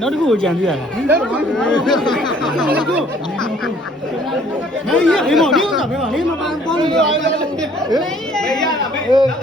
နောက်တစ်ခုကိုကြံပြရလားမင်းရဒီမော်ဒီဥစ္စာပဲပါလေမပန်းပေါင်းလို့ရတယ်မေးရတာမေးတော်ပါ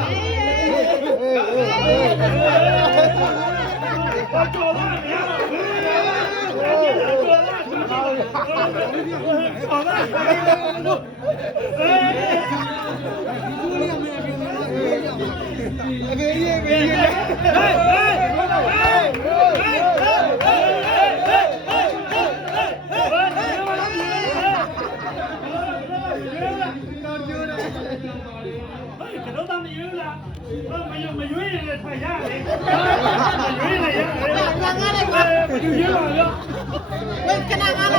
မရွေးရထိုင်ရတယ်မရွေးနေရတယ်ငါလည်းမရွေးပါရောခဏငါလည်း